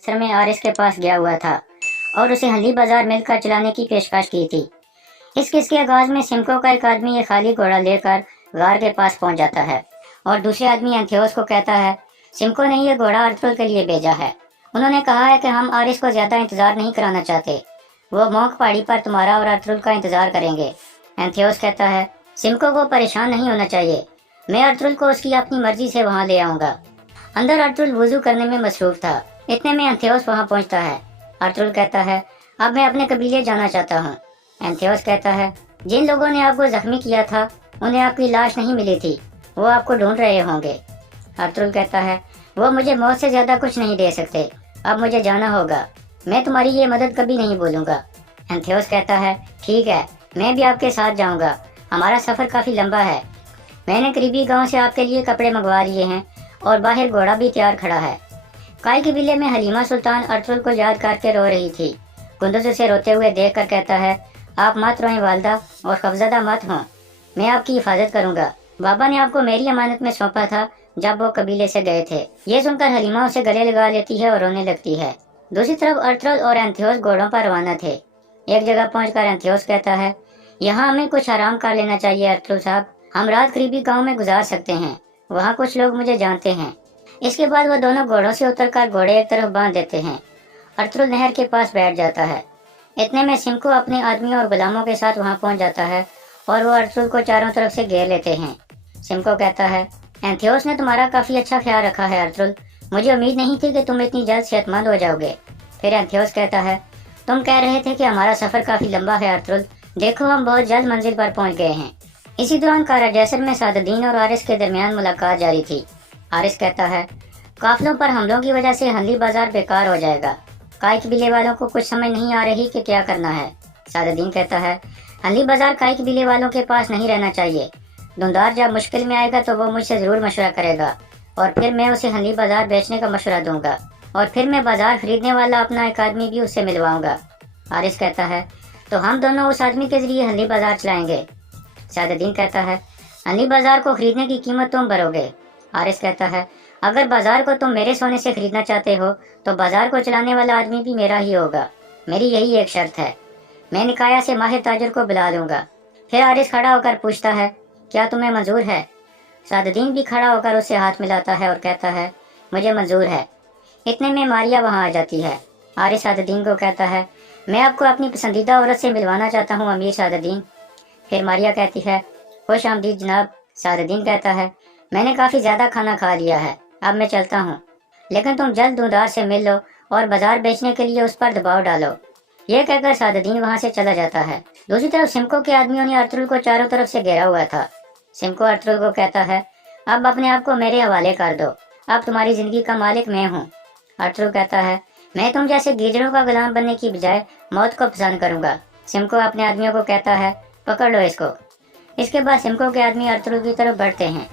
Sir में आरिस के पास गया हुआ था और उसे हल्ली बाजार मिलकर चलाने की पेशकश की थी। इस किस के आगाज में सिमको का एक आदमी ये खाली घोड़ा लेकर गार के पास पहुंच जाता है और दूसरे आदमी एंथियोस को कहता है, सिमको ने ये घोड़ा अर्तुल के लिए भेजा है। उन्होंने कहा है कि हम आरिस को ज्यादा इंतजार नहीं कराना चाहते, वो मौक पहाड़ी पर तुम्हारा और अर्तुल का इंतजार करेंगे। एंथियोस कहता है, सिमको को परेशान नहीं होना चाहिए, मैं अर्तुल को उसकी अपनी मर्जी से वहाँ ले आऊंगा। अंदर अर्तुल वुजू करने में मसरूफ था। इतने में एंथियोस वहाँ पहुँचता है। अर्तुल कहता है, अब मैं अपने कबीले जाना चाहता हूँ। एंथियोस कहता है, जिन लोगों ने आपको जख्मी किया था उन्हें आपकी लाश नहीं मिली थी, वो आपको ढूंढ रहे होंगे। अर्तुल कहता है, वो मुझे मौत से ज्यादा कुछ नहीं दे सकते, अब मुझे जाना होगा, मैं तुम्हारी ये मदद कभी नहीं भूलूंगा। एंथियोस कहता है, ठीक है, मैं भी आपके साथ जाऊंगा, हमारा सफर काफी लंबा है। मैंने करीबी गांव से आपके लिए कपड़े मंगवा लिए हैं और बाहर घोड़ा भी तैयार खड़ा है। काई कबीले में हलीमा सुल्तान अर्तुल को याद करके रो रही थी। कुंदुज उसे रोते हुए देख कर कहता है, आप मत रोएं वालदा और खफजदा मत हों, मैं आपकी हिफाजत करूंगा। बाबा ने आपको मेरी अमानत में सौंपा था जब वो कबीले से गए थे। ये सुनकर हलीमा उसे गले लगा लेती है और रोने लगती है। दूसरी तरफ अर्तुल और एंथियोस घोड़ों पर रवाना थे। एक जगह पहुंचकर एंथियोस कहता है, यहाँ हमें कुछ आराम कर लेना चाहिए अर्तुल साहब, हम रात करीबी गाँव में गुजार सकते हैं, वहाँ कुछ लोग मुझे जानते हैं। इसके बाद वो दोनों घोड़ों से उतरकर घोड़े एक तरफ बांध देते हैं। अर्तुल नहर के पास बैठ जाता है। इतने में सिमको अपने आदमियों और गुलामों के साथ वहाँ पहुँच जाता है और वो अर्तुल को चारों तरफ से घेर लेते हैं। सिमको कहता है, एंथियोस ने तुम्हारा काफी अच्छा ख्याल रखा है अर्तुल, मुझे उम्मीद नहीं थी कि तुम इतनी जल्द सेहतमंद हो जाओगे। फिर एंथियोस कहता है, तुम कह रहे थे कि हमारा सफर काफी लंबा है अर्तुल, देखो हम बहुत जल्द मंजिल पर पहुंच गए हैं। इसी दौरान कारा जैसर में सादुद्दीन और आरिस के दरमियान मुलाकात जारी थी। आरिस कहता है, काफिलों पर हमलों की वजह से हल्ली बाजार बेकार हो जाएगा, काई कबीले वालों को कुछ समझ नहीं आ रही कि क्या करना है। सादुद्दीन कहता है, हल्ली बाजार काई कबीले वालों के पास नहीं रहना चाहिए, धुंधार जब मुश्किल में आएगा तो वो मुझसे जरूर मशवरा करेगा और फिर मैं उसे हल्ली बाजार बेचने का मशवरा दूंगा और फिर मैं बाजार खरीदने वाला अपना एक आदमी भी उससे मिलवाऊंगा। आरिस कहता है, तो हम दोनों उस आदमी के जरिए हल्ली बाजार चलाएंगे। सादुद्दीन कहता है, हल्ली बाजार को खरीदने की कीमत तुम भरोगे। आरिस कहता है, अगर बाजार को तुम मेरे सोने से खरीदना चाहते हो तो बाजार को चलाने वाला आदमी भी मेरा ही होगा, मेरी यही एक शर्त है, मैं निकाया से माहिर ताजर को बुला लूंगा। फिर आरिस खड़ा होकर पूछता है, क्या तुम्हें मंजूर है? सादुद्दीन भी खड़ा होकर उससे हाथ मिलाता है और कहता है, मुझे मंजूर है। इतने में मारिया वहाँ आ जाती है। आरिस सादुद्दीन को कहता है, मैं आपको अपनी पसंदीदा औरत से मिलवाना चाहता हूँ अमीर सादुद्दीन। फिर मारिया कहती है, खुश आमदीद जनाब। सादुद्दीन कहता है, मैंने काफ़ी ज़्यादा खाना खा लिया है, अब मैं चलता हूँ, लेकिन तुम जल्द दूधार से मिल लो और बाजार बेचने के लिए उस पर दबाव डालो। यह कहकर सादुद्दीन वहाँ से चला जाता है। दूसरी तरफ सिमको के आदमियों ने अर्तुल को चारों तरफ से घेरा हुआ था। सिमको अर्तुल को कहता है, अब अपने आप को मेरे हवाले कर दो, अब तुम्हारी जिंदगी का मालिक मैं हूँ। अर्तुल कहता है, मैं तुम जैसे गीदड़ों का गुलाम बनने की बजाय मौत को पसंद करूंगा। सिमको अपने आदमियों को कहता है, पकड़ लो इसको। इसके बाद सिमको के आदमी अर्तुल की तरफ बढ़ते हैं।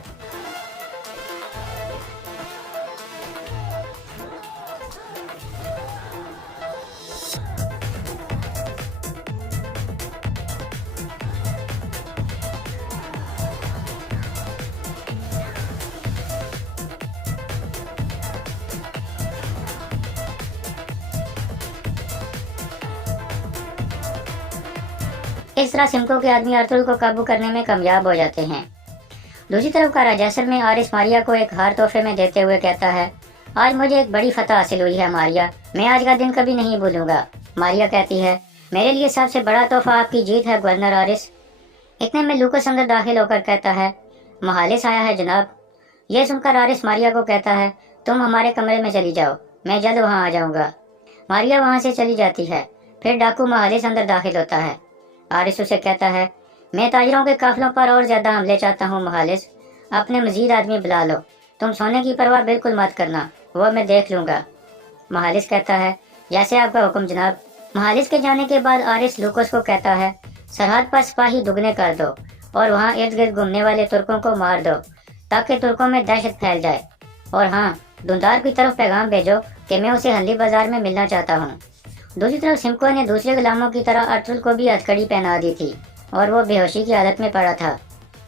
इस तरह सिमको के आदमी अर्तुल को काबू करने में कामयाब हो जाते हैं। दूसरी तरफ कारा जैसर में आरिस मारिया को एक हार तोहफे में देते हुए कहता है, आज मुझे एक बड़ी फतह हासिल हुई है मारिया, मैं आज का दिन कभी नहीं भूलूंगा। मारिया कहती है, मेरे लिए सबसे बड़ा तोहफा आपकी जीत है गवर्नर आरिस। इतने में लूकस अंदर दाखिल होकर कहता है, महालिस आया है जनाब। यह सुनकर आरिस मारिया को कहता है, तुम हमारे कमरे में चली जाओ, मैं जल्द वहाँ आ जाऊंगा। मारिया वहाँ से चली जाती है। फिर डाकू महालिस अंदर दाखिल होता है। आरिस उसे कहता है, मैं ताजरों के काफिलों पर और ज्यादा हमले चाहता हूँ महालिस, अपने मजीद आदमी बुला लो, तुम सोने की परवाह बिल्कुल मत करना, वो मैं देख लूंगा। महालिस कहता है, जैसे आपका हुक्म जनाब। महालिस के जाने के बाद आरिस लूकस को कहता है, सरहद पर सिपाही दुगने कर दो और वहाँ इर्द गिर्द घूमने वाले तुर्कों को मार दो ताकि तुर्कों में दहशत फैल जाए। और हाँ, धुंधार की तरफ पैगाम भेजो कि मैं उसे हल्दी बाजार में मिलना चाहता हूँ। दूसरी तरफ सिमको ने दूसरे गुलामों की तरह अर्तुल को भी हथकड़ी पहना दी थी और वो बेहोशी की हालत में पड़ा था।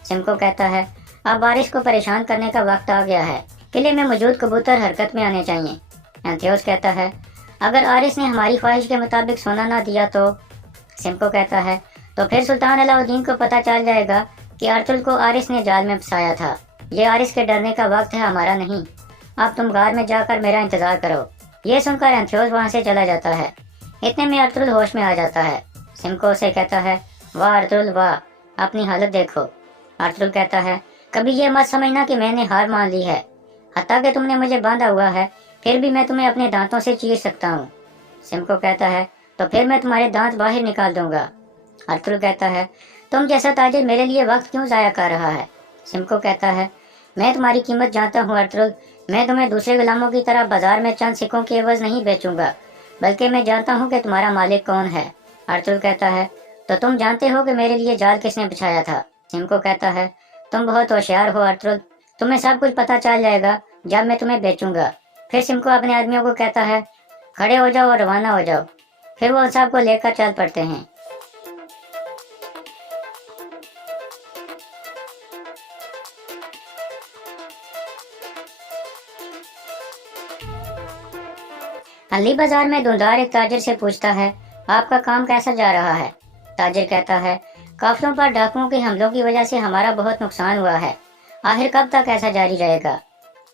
सिमको कहता है, अब बारिश को परेशान करने का वक्त आ गया है, किले में मौजूद कबूतर हरकत में आने चाहिए। एंथियोस कहता है, اگر آرس نے ہماری خواہش کے مطابق سونا نہ دیا تو سمکو کہتا ہے تو پھر سلطان علاء الدین کو پتہ چل جائے گا کہ ارطغرل کو آرس نے جال میں پھنسایا تھا۔ یہ آرس کے ڈرنے کا وقت ہے، ہمارا نہیں۔ اب تم غار میں جا کر میرا انتظار کرو۔ یہ سن کر اینتھیوس وہاں سے چلا جاتا ہے۔ اتنے میں ارطغرل ہوش میں آ جاتا ہے۔ سمکو اسے کہتا ہے واہ ارطغرل واہ، اپنی حالت دیکھو۔ ارطغرل کہتا ہے کبھی یہ مت سمجھنا کہ میں نے ہار مان لی ہے، حتیٰ کہ تم نے مجھے باندھا ہوا ہے پھر بھی میں تمہیں اپنے دانتوں سے چیر سکتا ہوں۔ سمکو کہتا ہے تو پھر میں تمہارے دانت باہر نکال دوں گا۔ ارطغرل کہتا ہے تم جیسا تاجر میرے لیے وقت کیوں ضائع کر رہا ہے؟ سمکو کہتا ہے میں تمہاری قیمت جانتا ہوں ارطغرل، میں تمہیں دوسرے غلاموں کی طرح بازار میں چند سکوں کے عوض نہیں بیچوں گا، بلکہ میں جانتا ہوں کہ تمہارا مالک کون ہے۔ ارطغرل کہتا ہے تو تم جانتے ہو کہ میرے لیے جال کس نے بچھایا تھا؟ سمکو کہتا ہے تم بہت ہوشیار ہو ارطغرل، تمہیں سب کچھ پتہ چل جائے گا جب میں تمہیں بیچوں گا۔ پھر سمکو اپنے آدمیوں کو کہتا ہے کھڑے ہو جاؤ اور روانہ ہو جاؤ۔ پھر وہ سب کو لے کر چل پڑتے ہیں۔ علی بازار میں دھندار ایک تاجر سے پوچھتا ہے آپ کا کام کیسا جا رہا ہے؟ تاجر کہتا ہے قافلوں پر ڈاکوؤں کے حملوں کی وجہ سے ہمارا بہت نقصان ہوا ہے، آخر کب تک ایسا جاری رہے گا؟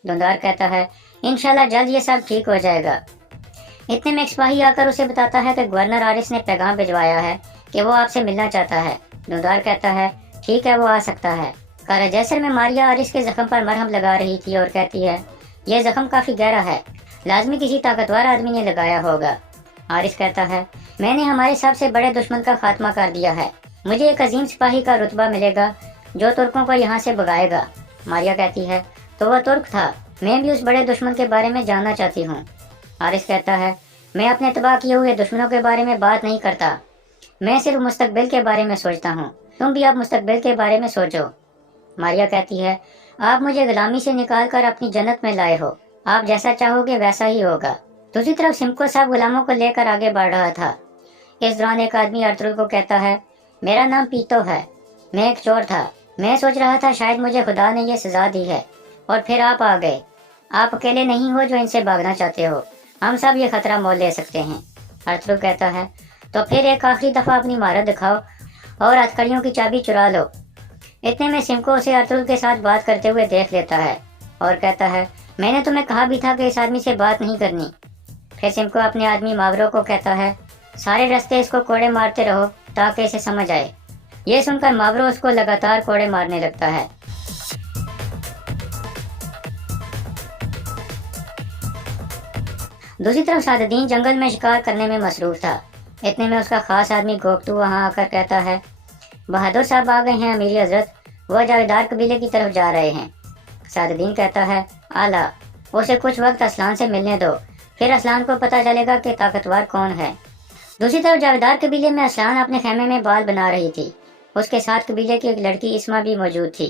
دھندار کہتا ہے انشاءاللہ جلد یہ سب ٹھیک ہو جائے گا۔ اتنے میں ایک سپاہی آ کر اسے بتاتا ہے کہ گورنر آرس نے پیغام بھجوایا ہے کہ وہ آپ سے ملنا چاہتا ہے۔ دھندار کہتا ہے ٹھیک ہے وہ آ سکتا ہے۔ قلعہ جیسر میں ماریا آرس کے زخم پر مرہم لگا رہی تھی اور کہتی ہے یہ زخم کافی گہرا ہے، لازمی کسی طاقتور آدمی نے لگایا ہوگا۔ آرس کہتا ہے میں نے ہمارے سب سے بڑے دشمن کا خاتمہ کر دیا ہے، مجھے ایک عظیم سپاہی کا رتبہ ملے گا جو ترکوں کو یہاں سے بھگائے گا۔ ماریا کہتی ہے تو وہ ترک تھا، میں بھی اس بڑے دشمن کے بارے میں جاننا چاہتی ہوں۔ آرس کہتا ہے میں اپنے تباہ کیے ہوئے دشمنوں کے بارے میں بات نہیں کرتا، میں صرف مستقبل کے بارے میں سوچتا ہوں، تم بھی اب مستقبل کے بارے میں سوچو۔ ماریا کہتی ہے آپ مجھے غلامی سے نکال کر اپنی جنت میں لائے ہو، آپ جیسا چاہو گے ویسا ہی ہوگا۔ دوسری طرف سمکو سب غلاموں کو لے کر آگے بڑھ رہا تھا۔ اس دوران ایک آدمی ارطغرل کو کہتا ہے میرا نام پیتو ہے، میں ایک چور تھا، میں سوچ رہا تھا شاید مجھے خدا نے یہ سزا دی ہے اور پھر آپ آ گئے، آپ اکیلے نہیں ہو جو ان سے بھاگنا چاہتے ہو، ہم سب یہ خطرہ مول لے سکتے ہیں۔ ارطغرل کہتا ہے تو پھر ایک آخری دفعہ اپنی مہارت دکھاؤ اور ہتھکڑیوں کی چابی چرا لو۔ اتنے میں سمکو اسے ارطغرل کے ساتھ بات کرتے ہوئے دیکھ لیتا ہے اور کہتا ہے میں نے تمہیں کہا بھی تھا کہ اس آدمی سے بات نہیں کرنی۔ پھر سمکو اپنے آدمی ماورو کو کہتا ہے سارے رستے اس کو کوڑے مارتے رہو تاکہ اسے سمجھ آئے۔ یہ سن کر ماورو اس کو لگاتار کوڑے مارنے لگتا ہے۔ دوسری طرف سعدالدین جنگل میں شکار کرنے میں مصروف تھا۔ اتنے میں اس کا خاص آدمی گوگتو وہاں آ کر کہتا ہے بہادر صاحب آ گئے ہیں امیری حضرت، وہ جاویدار قبیلے کی طرف جا رہے ہیں۔ سعدالدین کہتا ہے اعلیٰ، اسے کچھ وقت اسلان سے ملنے دو، پھر اسلان کو پتہ چلے گا کہ طاقتور کون ہے۔ دوسری طرف جاویدار قبیلے میں اسلان اپنے خیمے میں بال بنا رہی تھی، اس کے ساتھ قبیلے کی ایک لڑکی اسما بھی موجود تھی۔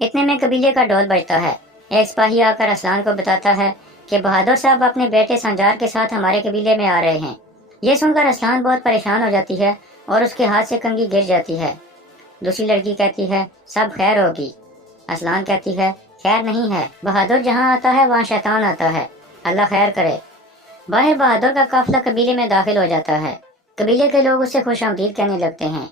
اتنے میں قبیلے کا ڈھول بجتا ہے، ایک سپاہی آ کر اسلان کو بتاتا ہے کہ بہادر صاحب اپنے بیٹے سنجار کے ساتھ ہمارے قبیلے میں آ رہے ہیں۔ یہ سن کر اسلان بہت پریشان ہو جاتی ہے اور اس کے ہاتھ سے کنگھی گر جاتی ہے۔ دوسری لڑکی کہتی ہے سب خیر ہوگی۔ اسلان کہتی ہے خیر نہیں ہے، بہادر جہاں آتا ہے وہاں شیطان آتا ہے، اللہ خیر کرے۔ باہر بہادر کا قافلہ قبیلے میں داخل ہو جاتا ہے، قبیلے کے لوگ اسے خوش آمدید کہنے لگتے ہیں۔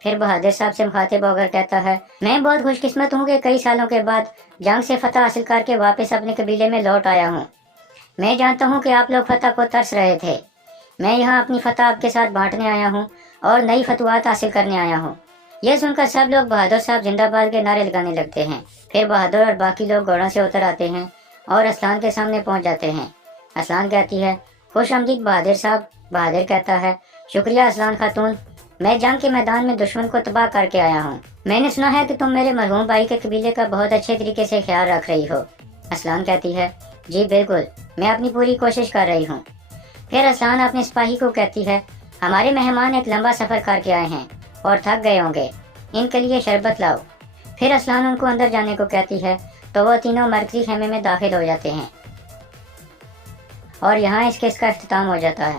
پھر بہادر صاحب سے مخاطب ہو کر کہتا ہے میں بہت خوش قسمت ہوں کہ کئی سالوں کے بعد جنگ سے فتح حاصل کر کے واپس اپنے قبیلے میں لوٹ آیا ہوں۔ میں جانتا ہوں کہ آپ لوگ فتح کو ترس رہے تھے، میں یہاں اپنی فتح آپ کے ساتھ بانٹنے آیا ہوں اور نئی فتوحات حاصل کرنے آیا ہوں۔ یہ سن کر سب لوگ بہادر صاحب زندہ باد کے نعرے لگانے لگتے ہیں۔ پھر بہادر اور باقی لوگ گھوڑوں سے اتر آتے ہیں اور اسلان کے سامنے پہنچ جاتے ہیں۔ اسلان کہتی ہے خوش آمدید بہادر صاحب۔ بہادر کہتا ہے شکریہ اسلان خاتون، میں جنگ کے میدان میں دشمن کو تباہ کر کے آیا ہوں، میں نے سنا ہے کہ تم میرے مرحوم بھائی کے قبیلے کا بہت اچھے طریقے سے خیال رکھ رہی ہو۔ اسلان کہتی ہے جی بالکل، میں اپنی پوری کوشش کر رہی ہوں۔ پھر اسلان اپنے سپاہی کو کہتی ہے ہمارے مہمان ایک لمبا سفر کر کے آئے ہیں اور تھک گئے ہوں گے، ان کے لیے شربت لاؤ۔ پھر اسلان ان کو اندر جانے کو کہتی ہے تو وہ تینوں مرکزی خیمے میں داخل ہو جاتے ہیں اور یہاں اس کیس کا اختتام ہو جاتا ہے۔